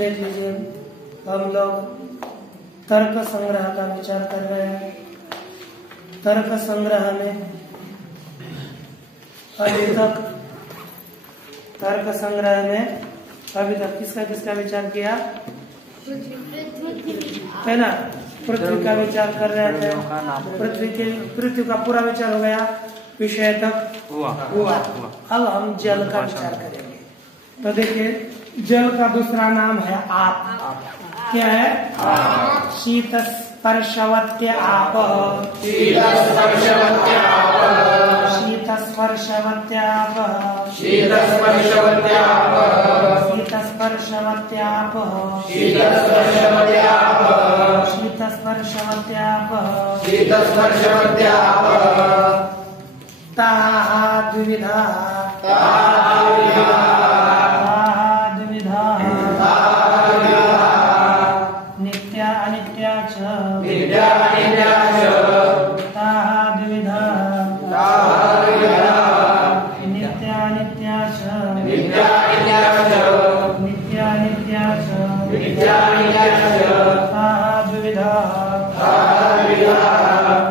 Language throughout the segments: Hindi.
देख लीजिए, हम लोग तर्क संग्रह का विचार कर रहे हैं। तर्क संग्रह में अभी तक किसका किसका विचार किया है ना? पृथ्वी का विचार कर रहे थे। पृथ्वी का पूरा विचार हो गया, विषय तक हुआ। अब हम जल का विचार करेंगे। तो देखिए, जल का दूसरा नाम है आप। क्या है? शीत स्पर्शवत्य आप। शीत स्पर्शवत्य आप। शीत स्पर्शवत्य आप। शीत स्पर्शवत्य आप। शीत स्पर्शवत्य आप। शीत स्पर्शवत्य आप। शीत स्पर्शवत्य आप। शीत स्पर्शवत्य आप। ताः द्विविधा। नित्या अनित्या च। नित्या अनित्या च। ताः द्विविधा। नित्या अनित्या च। नित्या अनित्या च। नित्या अनित्या च। नित्या अनित्या च। ताः द्विविधा।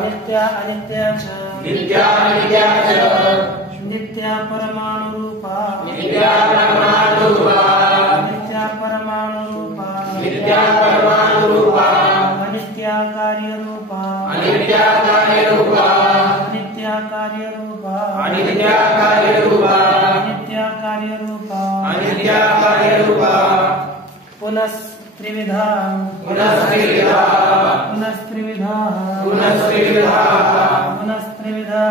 नित्या अनित्या च। नित्या अनित्या च। नित्या परमाणु रूपा। नित्या परमाणु रूपा। नित्या परमाणु रूपा। नित्या परमाणु रूपा। अनित्या कार्य रूपा। अनित्या कार्य रूपा। नित्या कार्य रूपा। अनित्या कार्य रूपा। नित्या कार्य रूपा। अनित्या कार्य रूपा। पुनस्त्रिविधा। पुनस्त्रिविधा। पुनस्त्रिविधा। पुनस्त्रिविधा। पुनस्त्रिविधा।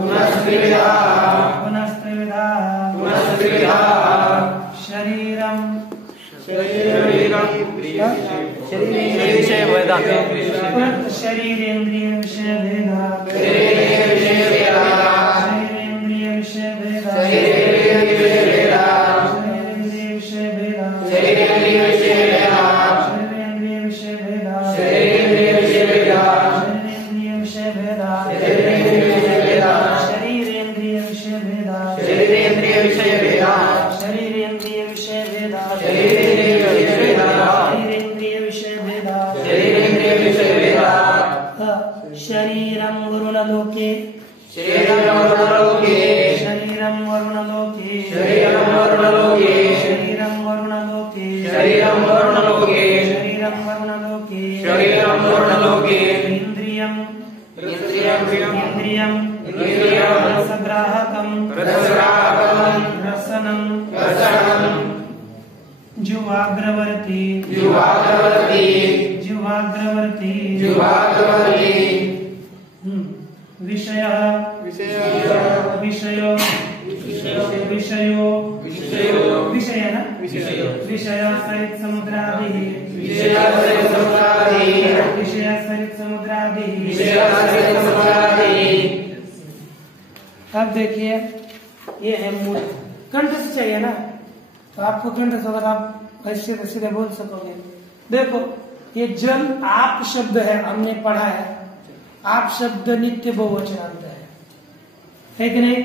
पुनस्त्रिविधा। पुनस्त्रिविधा। पुनस्त्रिविधा। शरीरम। शरीरम। शरीरेंद्रिय विषय भेदा। शरीरेंद्रिय विषय भेदा। शरीरेंद्रिय विषय भेदा। शरीरेंद्रिय विषय भेदा। शरीरेंद्रिय विषय भेदा। शरीरेंद्रिय विषय भेदा। शरीरेंद्रिय विषय भेदा। शरीरेंद्रिय विषय भेदा। शरीरेंद्रिय विषय भेदा। शरीरेंद्रिय विषय भेदा। शरीरेंद्रिय विषय भेदा। शरीरेंद्रिय विषय भेदा। शरीरेंद्रिय विषय भेदा। शरीरेंद्रिय विषय भेदा। शरीरेंद्रिय विषय भेदा। शरीरेंद्रिय विषय भेदा। शरीरं वरुणलोके। शरीरं वरुणलोके। शरीरं वरुणलोके। शरीरं वरुणलोके। शरीरं वरुणलोके। शरीरं वरुणलोके। शरीरं वरुणलोके। शरीरं वरुणलोके। इंद्रियं। इंद्रियं। इंद्रियं। इंद्रियं। रसग्राहकं। रसग्राहकं। रसनं। रसनं। जुवाग्रवर्ती। जुवाग्रवर्ती। जुवाग्रवर्ती। जुवाग्रवर्ती। विषयः। विषयः। विषयो। विषयो। विषयो। विषय ना? विषय सहित समुद्रादि। विषय सहित समुद्रादि। विषय सहित समुद्रादि। विषय सहित समुद्रादि। अब देखिए, ये है मूल। कंठ से चाहिए ना, तो आपको कंठ से अगर आप ऐसे सीधे बोल सकोगे। देखो, ये जल आप शब्द है, हमने पढ़ा है। आप शब्द नित्य बहुवचनांत है कि नहीं?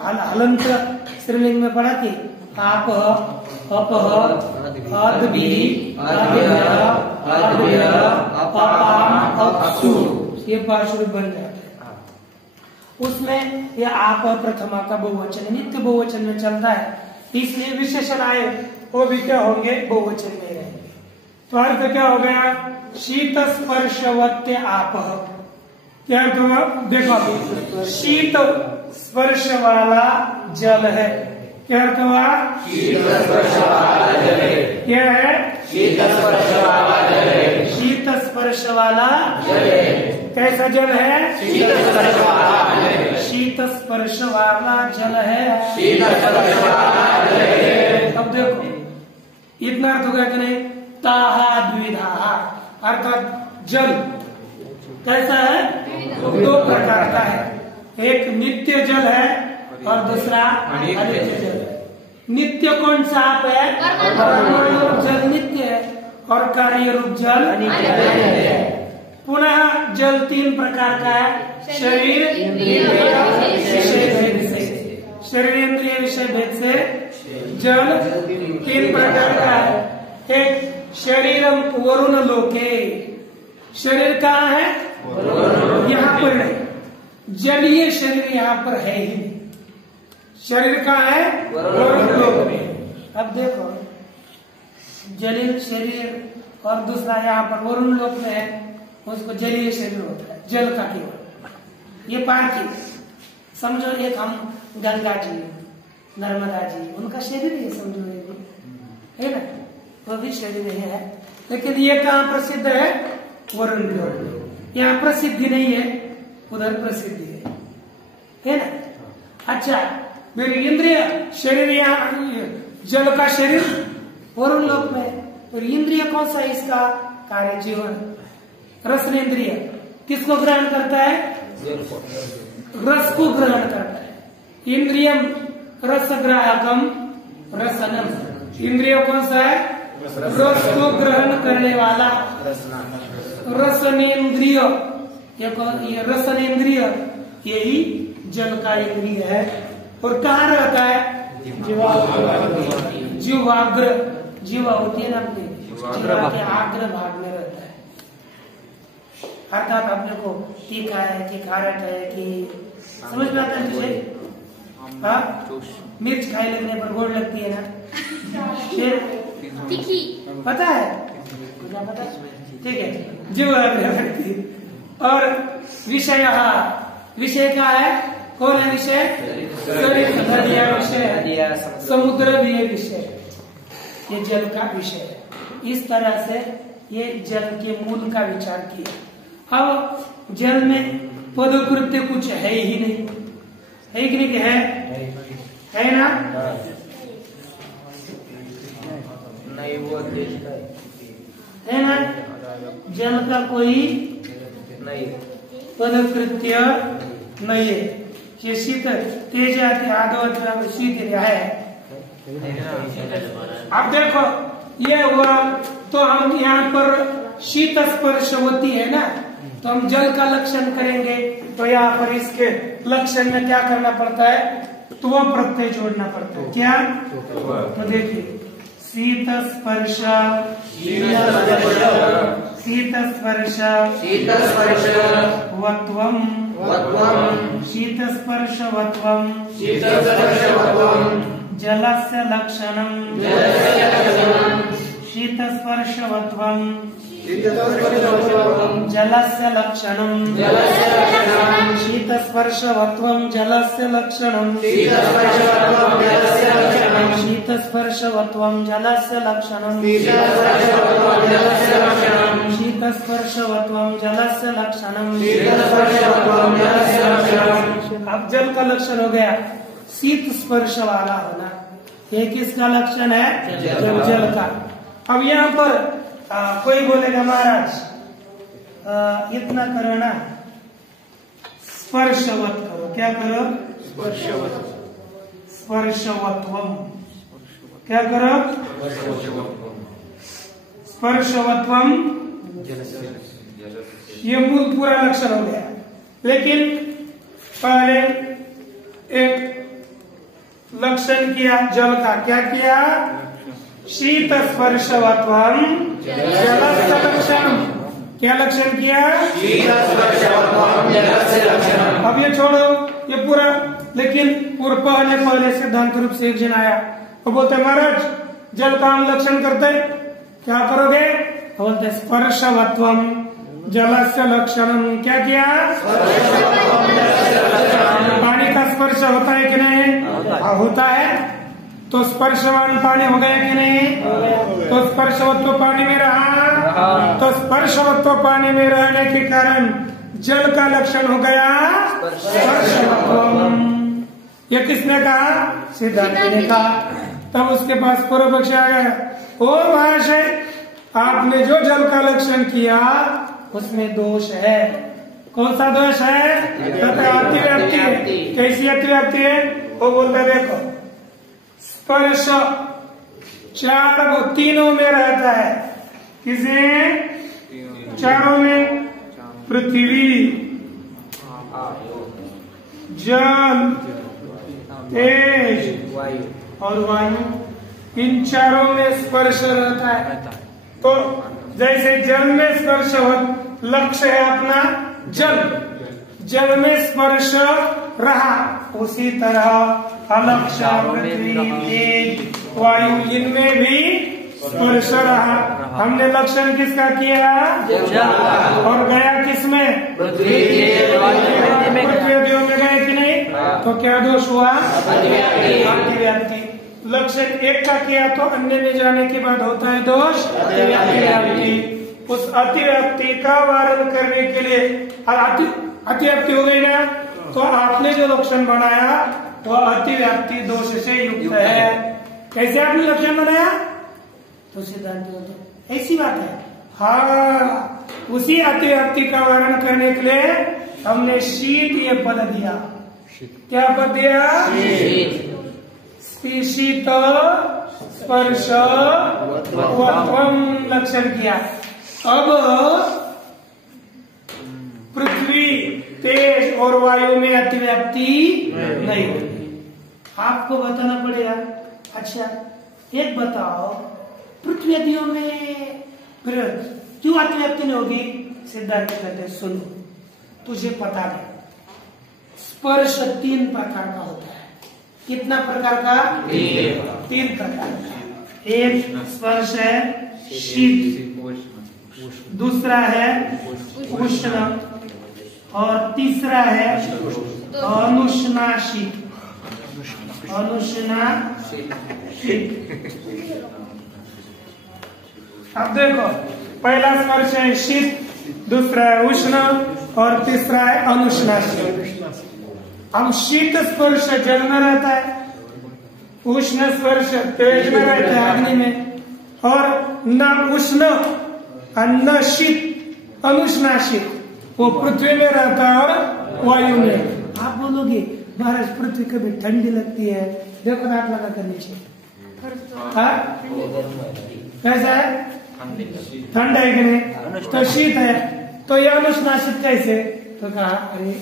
हलंत स्त्रीलिंग में पढ़ा थी। आप, अपह, अद्भि, अद्भ्य, अद्भ्य, अपाम, अपसु, ये पार्श्व बन जाते हैं। उसमें ये आप प्रथमा का बहुवचन नित्य बहुवचन में चलता है, इसलिए विशेषण आए वो भी क्या होंगे? बहुवचन में रहेंगे। तो अर्थ क्या हो गया? शीत स्पर्शवत्य आप। क्या अर्थ हुआ? देखो, शीत स्पर्श वाला जल है। क्या अर्थ हुआ? शीत स्पर्श वाला जल है। क्या है? शीत स्पर्श वाला जल है। शीत स्पर्श वाला जल है। कैसा जल है? शीत स्पर्श वाला जल है। शीत स्पर्श वाला जल है। शीत स्पर्श वाला जल है। अब देखो, इतना अर्थ हो गया कि नहीं? ताहा द्विधा, अर्थात जल कैसा है? दो प्रकार का है। एक नित्य जल है और दूसरा अनित्य जल है। नित्य कौन सा आप है? परमाणु रूप जल नित्य है और कार्य रूप जल अनित्य है। पुनः जल तीन प्रकार का है। शरीर इंद्रिय विषय भेद से। शरीर इंद्रिय विषय भेद से जल तीन प्रकार का है। एक शरीरम वरुण लोके, शरीर कहाँ है? यहाँ पर नहीं, जलीय शरीर यहाँ पर है ही नहीं। शरीर कहाँ है? वरुण लोक में। अब देखो जलीय शरीर और दूसरा यहाँ पर वरुण लोक में है, उसको जलीय शरीर होता है, जल का केवल। ये पार्थिव समझो, एक हम गंगा जी, नर्मदा जी, उनका शरीर है, समझो है ना, वो भी शरीर ही है। लेकिन ये कहाँ प्रसिद्ध है? वरुण लोक। यहाँ प्रसिद्धि नहीं है, उधर प्रसिद्धि है ना। अच्छा, मेरी इंद्रिय शरीर यहाँ जल का शरीर वरुण लोक में, और इंद्रिय कौन सा इसका कार्य? जीवन। रसन इंद्रिय किसको ग्रहण करता है? रस को ग्रहण करता है। इंद्रियम रसग्राहकम रसनम, इंद्रिय कौन सा है? रस को ग्रहण करने वाला रसनेन्द्रिय। ये रसनेन्द्रिय यही जल का इंद्रिय है। और कहाँ रहता है? जीवाग्र, जीवा होती है ना अपनी, जीवा के आग्र भाग में रहता है। अर्थात अपने को तीखा है कि खारट है कि समझ में आता है तुझे? हाँ, मिर्च खाए लगने पर गोड़ लगती है ना, फिर तीखी पता है, पता है? ठीक है, जीवाग्र लगती। और विषय, विषय क्या है? कौन है विषय? विषय, समुद्र भी है विषय, ये जल का विषय है। इस तरह से ये जल के मूल का विचार किया। अब जल में पदकृत्य कुछ है ही नहीं, है कि नहीं? है ना? नहीं, वो है ना? जल का कोई नहीं पदकृत्य नहीं है। ये शीत तेज आदि शीत है। अब देखो ये हुआ, तो हम यहाँ पर शीत स्पर्श होती है ना, तो हम जल का लक्षण करेंगे, तो यहाँ पर इसके लक्षण में क्या करना पड़ता है? तो वो प्रत्यय जोड़ना पड़ता है। क्या? तो देखिए, शीत स्पर्श, शीत स्पर्श, शीत स्पर्श वत्वम, शीत स्पर्श वत्वम, शीत स्पर्श वत्वम, जलस्य लक्षणम, शीत स्पर्श वत्वम, जलस्य लक्षणम, शीत स्पर्श वत्वम, जलस्य लक्षणम, शीत स्पर्श वत्वम, जलस्य लक्षणम, शीत स्पर्श वत्वम, जलस्य लक्षणम। अब जल का लक्षण हो गया शीत स्पर्श वाला होना, ये किसका लक्षण है? जल का। अब यहाँ पर कोई बोलेगा महाराज इतना करो ना, स्पर्शवत करो। क्या करो? स्पर्शवत्वम। क्या करो? स्पर्शवत्वम। ये मूल पूरा लक्षण हो गया। लेकिन पहले एक लक्षण किया जल का। क्या किया? शीत स्पर्शवत्वम जलस्य लक्षणम। क्या लक्षण किया? शीत स्पर्शवत्वम जलस्य लक्षणम। अब ये छोड़ो ये पूरा, लेकिन पूर्व पहले सिद्धांत रूप से एक जन आया वो बोलते महाराज जल का हम लक्षण करते, क्या करोगे? बोलते स्पर्शवत्वम जलस्य लक्षणम। क्या किया? पानी का स्पर्श होता है कि नहीं? होता है। तो स्पर्शवान पानी हो गया कि नहीं? तो स्पर्शवत्व पानी में रहा, तो स्पर्शवत्व पानी में रहने के कारण जल का लक्षण हो गया स्पर्शवत्वम। ये किसने कहा? सिद्धांत ने कहा। तब उसके पास पूर्व पक्ष आ गया, ओ महाशय आपने जो जल का लक्षण किया उसमें दोष है। कौन सा दोष है? अतिव्याप्ति है। कैसी अतिव्याप्ति है? वो बोलते देखो स्पर्श तीनों में रहता है। किसे? चारों में, पृथ्वी, जल, तेज और वायु। इन चारों में स्पर्श रहता है। तो जैसे जल में स्पर्श हो, लक्ष्य है अपना जल में स्पर्श रहा, उसी तरह अलक्ष्य पृथ्वी तेज वायु इनमें भी स्पर्श रहा। हमने लक्षण किसका किया और गया किसमें? पृथ्वी में गए कि नहीं? तो क्या दोष हुआ? अतिव्याप्ति। लक्षण एक का किया तो अन्य में जाने के बाद होता है दोष अतिव्याप्ति। उस अतिव्याप्ति का वारण करने के लिए, और अतिव्याप्ति हो गई ना, तो आपने जो लक्षण बनाया वो अतिव्याप्ति दोष से युक्त है। कैसे आपने लक्षण बनाया? तो सिद्धांत तो ऐसी बात है। हाँ, उसी अतिव्याप्ति का वर्णन करने के लिए हमने शीत ये पद दिया। क्या पद दिया? शीत स्पर्श वत्वम लक्षण किया। अब पृथ्वी तेज और वायु में अतिव्याप्ति नहीं होगी। आपको बताना पड़ेगा। अच्छा एक बताओ, पृथ्वी आदियों में क्यों अतिव्याप्ति नहीं होगी? सिद्धांत कहते सुनो, तुझे पता है स्पर्श 3 प्रकार का होता है। कितना प्रकार का? 3 प्रकार का। एक स्पर्श है शीत, दूसरा है उष्ण, और तीसरा है अनुष्णाशीत। अब देखो, पहला स्पर्श है शीत, दूसरा है उष्ण और तीसरा है अनुष्णाशीत। अब शीत स्पर्श जल में रहता है, उष्ण स्पर्श तेज में रहता है अग्नि में, और न उष्ण और न शीत अनुष्णाशीत वो पृथ्वी में रहता है और वायु में। आप बोलोगे महाराज पृथ्वी कभी ठंडी लगती है, देखो नाक लगा कर नीचे, कैसा है? ठंड है कि नहीं? तो शीत है, तो यह अनुष्णाशित कैसे? तो कहा अरे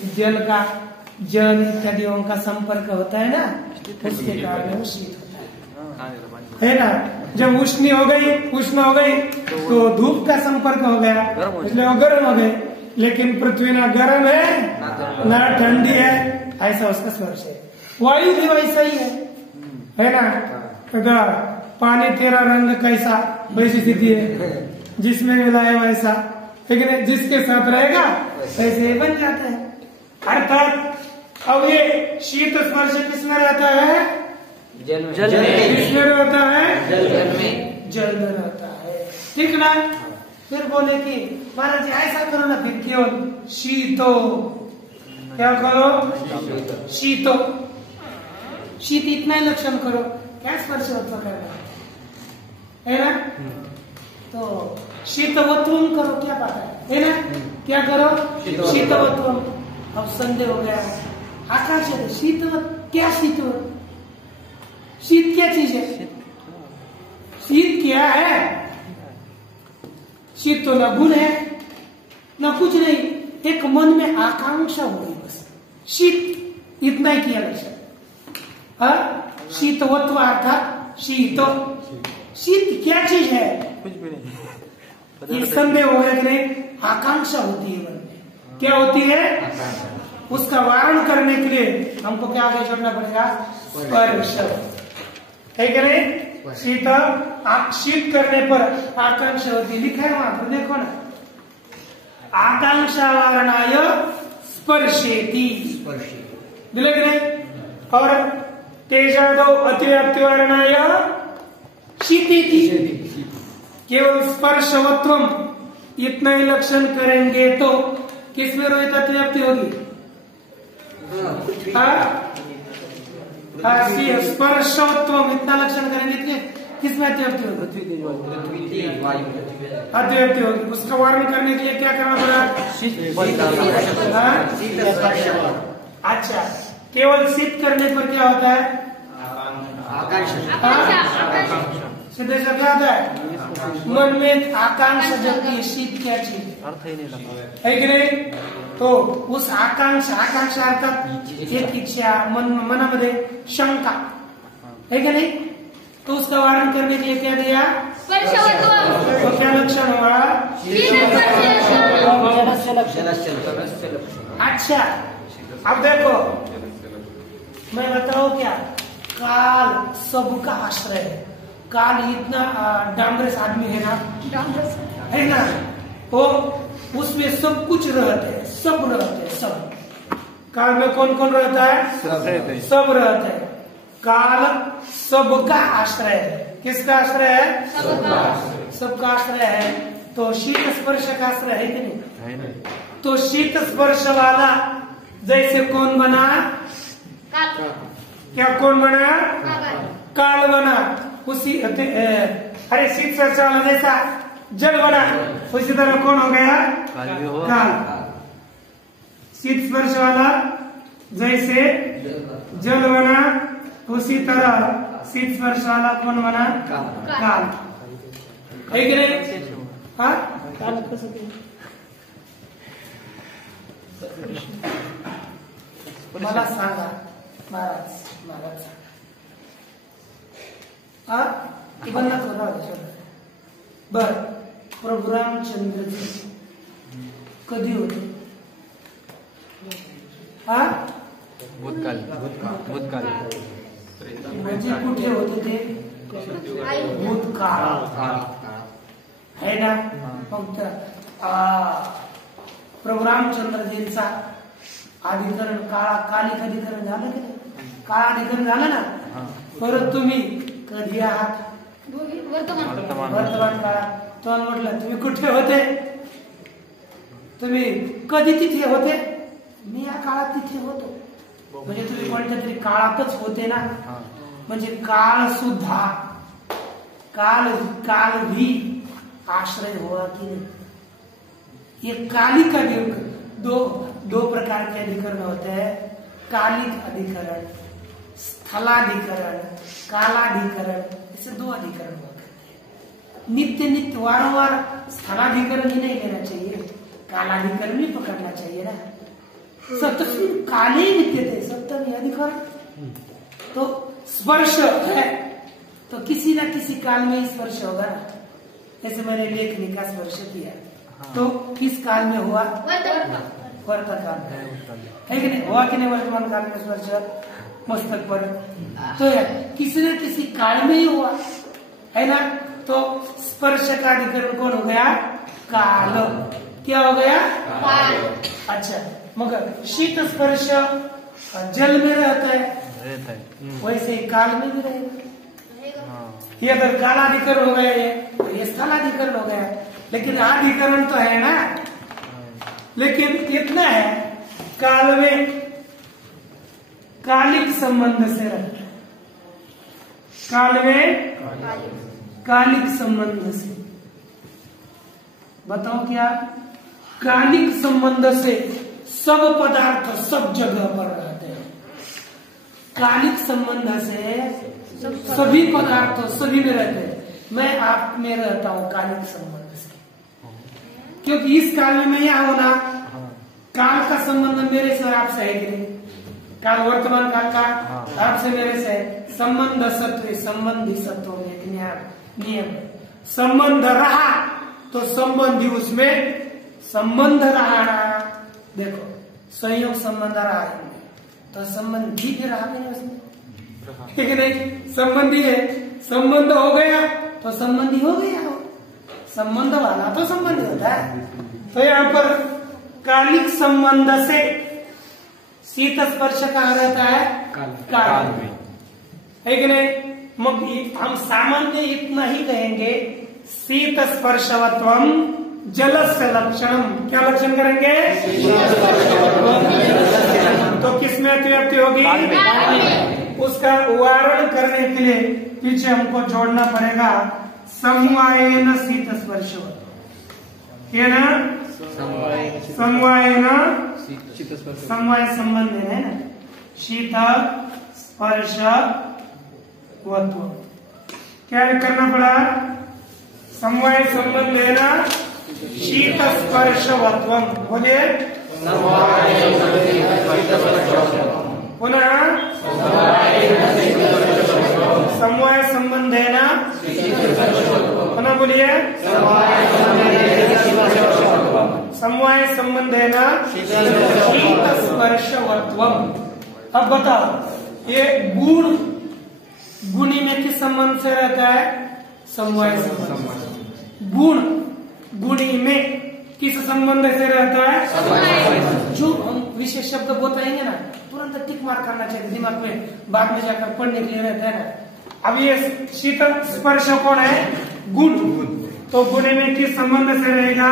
जल इत्यादियों का संपर्क होता है ना, उसके कारण वो शीत होता है ना। जब उष्ण हो गई तो धूप का संपर्क हो गया, इसलिए वो गर्म हो गई। लेकिन पृथ्वी ना गर्म है ना ठंडी है, ऐसा उसका स्पर्श है। वायु भी वैसा ही है ना। तो पानी तेरा रंग कैसा, वैसी स्थिति है, जिसमें मिला है वैसा, लेकिन जिसके साथ रहेगा वैसे ही बन जाता है। अर्थात अब ये शीत स्पर्श किसमें रहता है? जल में। किसमें रहता है? जल में रहता है। ठीक ना? फिर बोले कि महाराज जी ऐसा करो ना, फिर केवल शीतो, क्या करो? शीतो, शीत इतना ही लक्षण करो, क्या स्पर्श करना है ना। तो शीतवत्वम करो, क्या बात है ना? क्या करो? शीतवत्वम। अब संदेह हो गया, आकाश है शीतवत, क्या शीतवत? शीत क्या चीज है? शीत क्या है? शीत तो न गुण है न कुछ नहीं, एक मन में आकांक्षा हो गई बस। शीत इतना ही किया लक्षण। शीतवत्व अर्थात शीत, शीत क्या चीज है? कुछ भी नहीं। ये संदेह हो गया कि नहीं? आकांक्षा होती है मन में। क्या होती है? उसका वारण करने के लिए हमको क्या आगे जोड़ना पड़ेगा? स्पर्श है कि नहीं? शीत करने पर आकांक्षा होती, लिखा है वहां पर, देखो ना, आकांक्षा वारणाय स्पर्शेति, मिले कि नहीं? और तेजादो अतिव्याप्ति वारणाय शीतेति। केवल स्पर्शवत्वम इतना ही लक्षण करेंगे तो किसमें रोहित अतिव्याप्ति होगी? स्पर्शवत्वम इतना लक्षण करेंगे किसमें अतिव्याप्ति होगी? अतिव्याप्ति होगी। उसका वर्णन करने के लिए क्या करना पड़ा? अच्छा, केवल शीत करने पर क्या होता है? सिद्धेश्वर क्या होता है? मन में आकांक्षा जगती है, शीत क्या चीज अर्थ ही नहीं लगा है कि नहीं? तो उस आकांक्षा अर्थात एक इच्छा, मनामध्ये शंका है कि नहीं? तो उसका वारण करने के लिए क्या दिया? स्पर्शवत्वम। तो क्या लक्षण हुआ? जलस्य लक्षण। अच्छा, अब देखो मैं बताऊं क्या, काल सबका आश्रय है। काल इतना डांगरस आदमी है ना, वो उसमें सब कुछ रहते हैं, सब रहते हैं, सब। काल में कौन कौन रहता है? सब रहते हैं। काल सबका आश्रय है। किसका आश्रय है? सबका आश्रय है। तो शीत स्पर्श का आश्रय है कि नहीं? तो शीत स्पर्श वाला जैसे कौन बना? क्या कौन बना? काल बना। उसी अरे शीत स्पर्श वाला जैसा जल बना, उसी तरह कौन हो गया? काल। शीत स्पर्श वाला जैसे जल बना, उसी तरह शीत स्पर्श वाला कौन बना? काल। है कि नहीं? हाँ, काल मला सांगा महाराज बंद करा बर. प्रभू रामचंद्रजी कधी होते? हा, भूतकाल. म्हणजे कुठे होते ते? भूतकाळ है ना. फक्त प्रभू रामचंद्रजींचा अधिकरण कालिक अधिकरण झालं की नाही? काळ अधिकरण झालं ना. परत तुम्ही कधी आहात? वर्तमान काळात. तो म्हटलं तुम्ही कुठे होते? तुम्ही कधी तिथे होते? मी या काळात तिथे होतो. म्हणजे तुम्ही कोणत्या तरी काळातच होते ना. म्हणजे काळ सुद्धा काल भी आश्रय हुआ कि नहीं? ये कालिक अधिकरण, दो प्रकार के अधिकरण होते हैं. कालिक अधिकरण, स्थलाधिकरण, कालाधिकरण, ऐसे दो अधिकरण होते हैं. नित्य वारंवार स्थलाधिकरण ही नहीं लेना चाहिए, कालाधिकरण भी पकड़ना चाहिए ना. सप्तमी काले ही विद्यते, सप्तमी अधिकरण. तो स्पर्श है तो किसी न किसी काल में स्पर्श होगा ना. जैसे मैंने लेखनी का स्पर्श किया तो किस काल में हुआ? वर्तमान काल में. है कि नहीं? हुआ कि नहीं वर्तमान काल में स्पर्श मस्तक पर? तो किसी न किसी काल में ही हुआ है ना. तो स्पर्श का अधिकरण कौन हो गया? काल. क्या हो गया? काल. अच्छा, मगर शीत स्पर्श जल में रहता है, वैसे ही काल में भी रहेगा. ये अगर कालाधिकरण हो गया तो ये स्थलाधिकरण हो गया. लेकिन अधिकरण तो है ना. लेकिन इतना है, काल में कालिक संबंध से रहता है. काल में कालिक संबंध से. बताओ क्या? कालिक संबंध से सब पदार्थ सब जगह पर रहते हैं. कालिक संबंध से सभी पदार्थ सभी में रहते हैं. मैं आप में रहता हूं कालिक संबंध से, क्योंकि इस काल में मैं यहाँ होना. काल का संबंध मेरे से और आपसे है कि नहीं? काल वर्तमान काल का आपसे मेरे से है. संबंध सत्व, संबंधी सत्व में एक नियम. संबंध रहा तो संबंधी उसमें संबंध रहा. देखो संयोग संबंध रहा है तो संबंधी भी रहा नहीं उसमें, ठीक नहीं? संबंधी है, संबंध हो गया तो संबंधी हो गया. संबंध वाला तो संबंधी होता है. तो यहाँ पर कालिक संबंध से शीत स्पर्श कहा रहता है काल में, है कि नहीं? मग हम सामान्य इतना ही कहेंगे, शीत स्पर्शवत्वम जलस्य लक्षणम. क्या लक्षण करेंगे? तो किसमें अतिव्याप्ति होगी? उसका वारण करने के लिए पीछे हमको जोड़ना पड़ेगा समवायेन शीत स्पर्शवत्वम. ये ना समवायेन, समवाय संबंध है ना. शीत स्पर्शवत्वम क्या करना पड़ा? समवाय संबंध है ना. शीत स्पर्शवत्वम. बोलिए पुनः. समवाय संबंध है बोलिए। समवाय संबंधेन शीत स्पर्शवत्वम। अब बताओ ये गुण गुणी में किस संबंध से रहता है? समवाय संबंध। गुण गुणी में किस संबंध से रहता है? जो हम विशेष शब्द बताएंगे ना तुरंत टिक मार करना चाहिए दिमाग में, बाद में जाकर पढ़ने के लिए रहता है ना। अब ये शीतल स्पर्श कौन है? गुण। तो गुण में किस संबंध से रहेगा?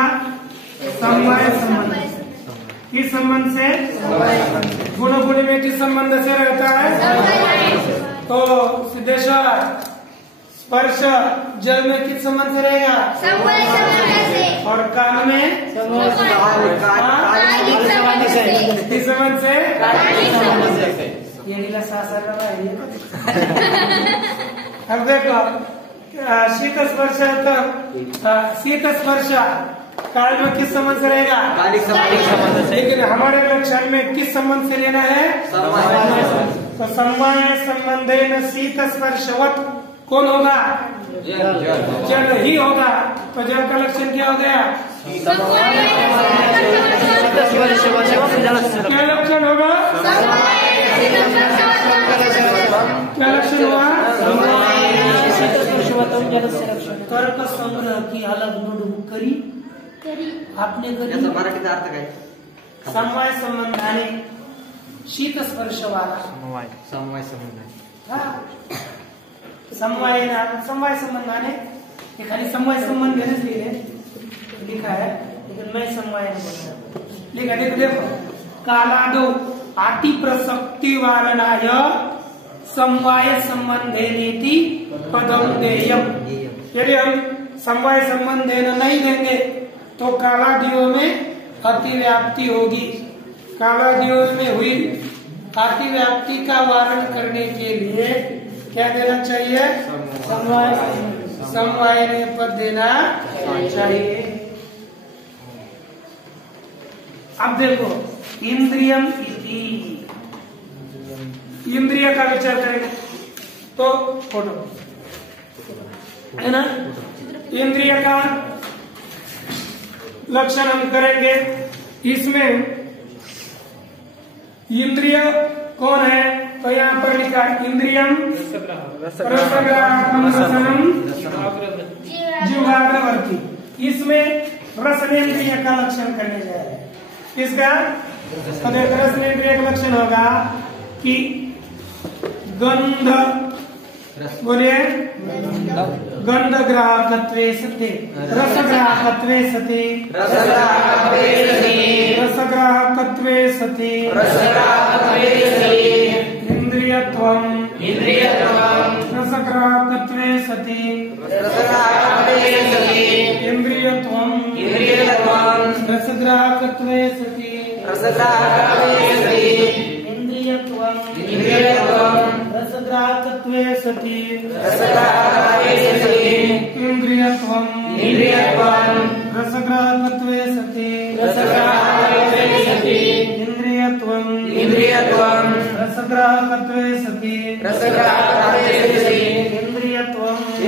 समवाय संबंध। किस संबंध से? गुण गुण में किस संबंध से रहता है? तो सिद्धेश्वर स्पर्श जल में किस संबंध से रहेगा? और काल में किस संबंध से? ये नीला सासर का है। अब देखो शीत स्पर्श शीत स्पर्श काल में किस संबंध से रहेगा? लेकिन हमारे लक्षण में किस संबंध से लेना है? तो समवाय संबंधेन शीत स्पर्शवत कौन होगा? जल ही होगा। तो जल का लक्षण क्या हो गया? क्या लक्षण होगा? क्या लक्षण होगा? तर्क संग्रह की अलग नोटबुक करी आपने करी। समवाय संबंधाने शीत स्पर्श वाला समवाय संबंध समवाय संबंधाने खाली समवाय संबंध लिखा है, लेकिन मैं समवाय नहीं बोलता। लिखा देखो कालादो आटि प्रसक्ति वारणाय समवाय संबंधेनेति पदम देयम। यदि हम समवाय संबंधेन नहीं देंगे तो कालादियों में अतिव्याप्ति होगी। कालादियों में हुई अतिव्याप्ति का वारण करने के लिए क्या देना चाहिए? समवाय पद देना चाहिए। अब देखो इंद्रियम इति, इंद्रिय का विचार करेंगे तो फोटो है ना। इंद्रिय का लक्षण हम करेंगे। इसमें इंद्रिय कौन है? तो यहाँ पर लिखा इंद्रियम रसग्राहकम रसनम जिह्वाग्रवर्ती। इसमें रसनेन्द्रिय का लक्षण करने जा रहे हैं। इसका रसनेन्द्रिय का लक्षण होगा कि गंध, बोलिए गंध ग्राहकत्वे सति, रसग्राहकत्वे सति, रसग्राहकत्वे सति, इंद्रियत्वम रसग्राहकत्वे सति, इंद्रियत्वम रसग्राहकत्वे सति, इंद्रियत्वम रसग्राहकत्वे सति, इंद्रियत्वम रसग्राहकत्वे सति, इंद्रियत्वम रसग्राहकत्वे सति,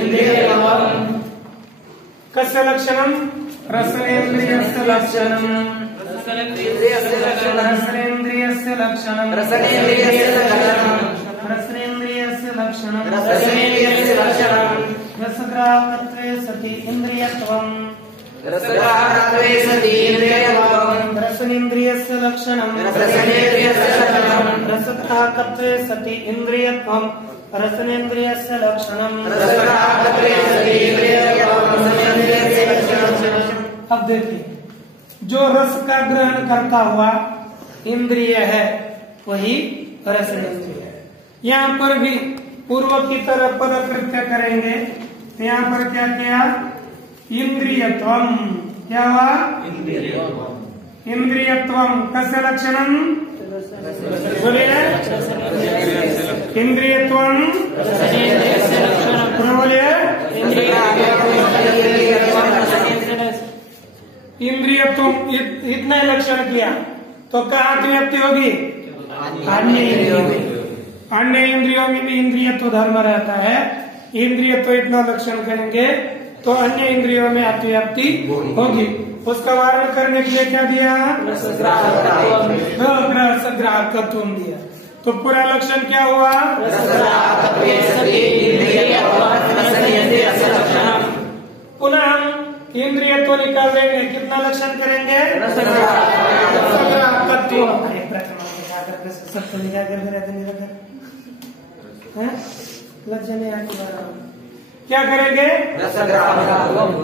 इंद्रियत्वम कस्य लक्षणम? रसनेन्द्रियस्य लक्षणम, रसनेन्द्रियस्य लक्षणम, रसनेन्द्रियस्य लक्षणम, रसग्राहकत्वे सति, इंद्रियत्वम रसनेन्द्रियस्य लक्षणम, रसग्राहकत्वे सति, इंद्रियत्वम रसनेन्द्रियस्य लक्षणम। अब देखिए जो रस का ग्रहण करता हुआ इंद्रिय है वही रसनेन्द्रिय है। यहाँ पर भी पूर्व की तरह पद कृत्य करेंगे तो यहाँ पर क्या किया? इंद्रियत्वम। क्या हुआ? इंद्रियत्वम कस्य लक्षणम? बोलिए इंद्रियत्वम बोलिए इंद्रियत्वम। इतना लक्षण किया तो कहाँ व्याप्ति होगी? अन्य इंद्रियों में। अन्य इंद्रियों में भी इंद्रियत्व धर्म रहता है। इंद्रियत्व इतना लक्षण करेंगे तो अन्य इंद्रियों में अतिव्याप्ति होगी। उसका वारण करने के लिए क्या दिया? रसग्राहकत्व दिया। तो पूरा लक्षण क्या हुआ? पुनः हम इंद्रिय तो निकाल देंगे, कितना लक्षण करेंगे? रसग्राहकत्व। लक्षण क्या करेंगे?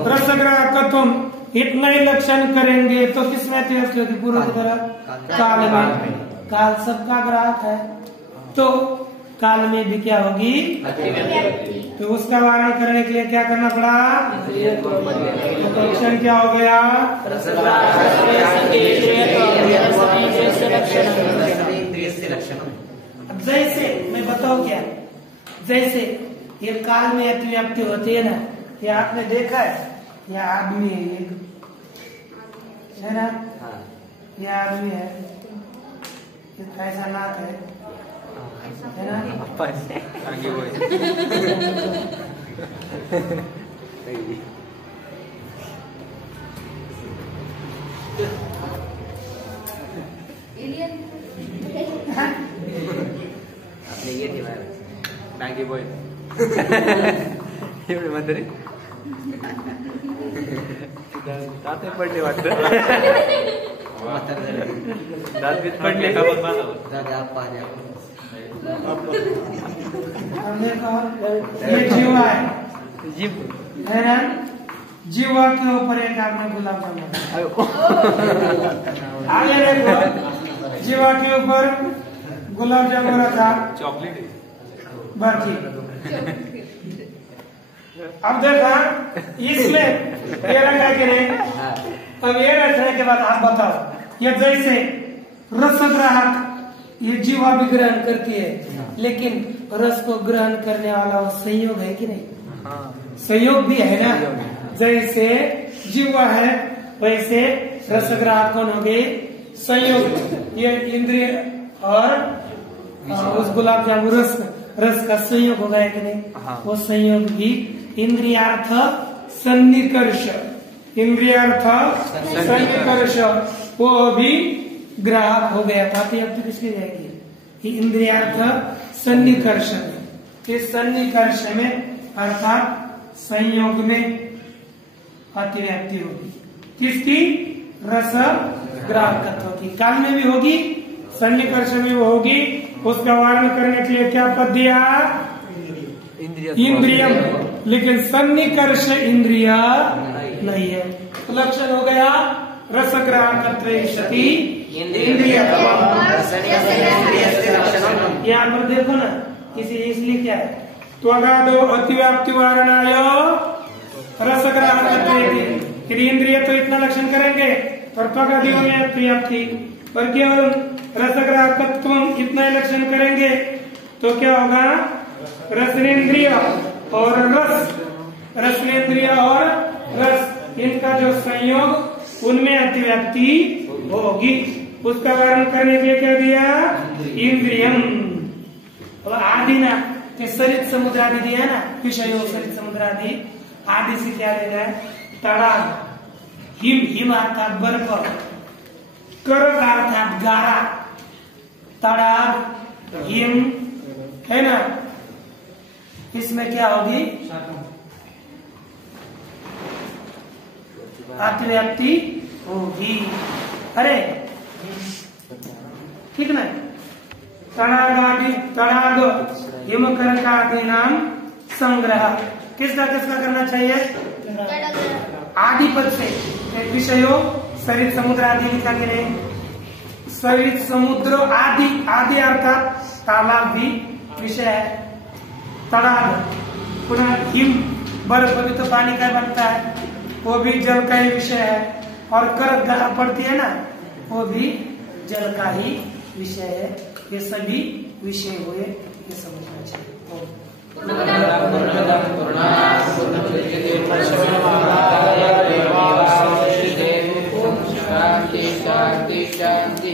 रसग्राहकत्व। इतना ही लक्षण करेंगे तो किसमें अतिव्याप्ति होगी? पूर्व की तरह काल में। काल सबका ग्राहक है, तो काल में भी क्या होगी? तो उसका वारण करने के लिए क्या करना पड़ा? तो लक्षण क्या हो गया? जैसे मैं बताऊं क्या, जैसे ये काल में अतिव्याप्ति होती है ना, ये आपने देखा है, यह आदमी है, ये है ना, यह आदमी है, ऐसा नाक है ना? आपने ये थी डांगी बॉय एवढे म्हातारे दाते पडले वाटतं. दात बीत पडले का बघ हमने कहा ये जीवा है, जीव है ना? जीवा के ऊपर एक आपने गुलाब जामुन, आगे देखो, जीवा के ऊपर गुलाब जामुन रखा, चॉकलेट बर्फी। अब देखा इसमें ये रखा कि नहीं? अब ये रखने के बाद आप बताओ, ये जैसे रसग्राहक, ये जीवा भी ग्रहण करती है, लेकिन रस को ग्रहण करने वाला वो संयोग है कि नहीं? संयोग भी है ना। जैसे जीवा है वैसे रसग्राहक कौन हो गए? संयोग। ये इंद्रिय और उस गुलाब जामुन रस का संयोग हो गया कि नहीं? वो संयोग भी इंद्रियार्थ सन्निकर्ष, इंद्रियार्थ सन्निकर्ष, वो भी ग्राहक हो गया था। अब तो किसकी जाएगी? इंद्रियार्थ सन्निकर्ष में, इस सन्निकर्ष में अर्थात संयोग में अतिव्याप्ति होगी। किसकी? रस ग्राहकत्व की। काल में भी होगी, सन्निकर्ष में भी होगी। उसका वारण करने के लिए क्या पद दिया? इंद्रियम, लेकिन सन्निकर्ष इंद्रिय नहीं है। तो लक्षण हो गया रसग्राहकत्व सती इंद्रिय। यहाँ पर देखो ना, किसी इसलिए क्या है? तो अगाधो अतिव्याप्ति वारणाय रसग्राहकत्व। इंद्रिय तो इतना लक्षण करेंगे, और त्वगादियों में अतिव्याप्ति, और केवल रसग्राहकत्व इतना ही लक्षण करेंगे तो क्या होगा? रसनेन्द्रिय और रस, रसनेन्द्रिय और रस, इनका जो संयोग, उनमें अतिव्याप्ति होगी। उसका वारण करने के लिए क्या दिया? इंद्रियम। और आदि ना, सरित समुद्र आदि दिया ना, विषयों सरित समुद्र आदि, आदि से क्या लेना है? तड़ाग, हिम, हिम अर्थात बर्फ, करक अर्थात गारा, तड़ाग, हिम, है ना? इसमें क्या होगी? अतिव्याप्ति होगी। अरे ठीक ना? तड़ाग आदि, तड़ाग हिमकरक आदि नाम संग्रह किसका किसका करना चाहिए? आदि पद से विषयों सरित समुद्र आदि लिखा के नहीं? सरित समुद्र आदि, आदि अर्थात तालाब भी विषय है। तड़ाग, पुनः हिम, बर्फ भी तो पानी का बनता है, वो भी जल का ही विषय है। और करक गारा पड़ती है ना, वो भी जल का ही विषय है। ये सभी विषय हुए, ये समझना चाहिए। शांति शांति शांति।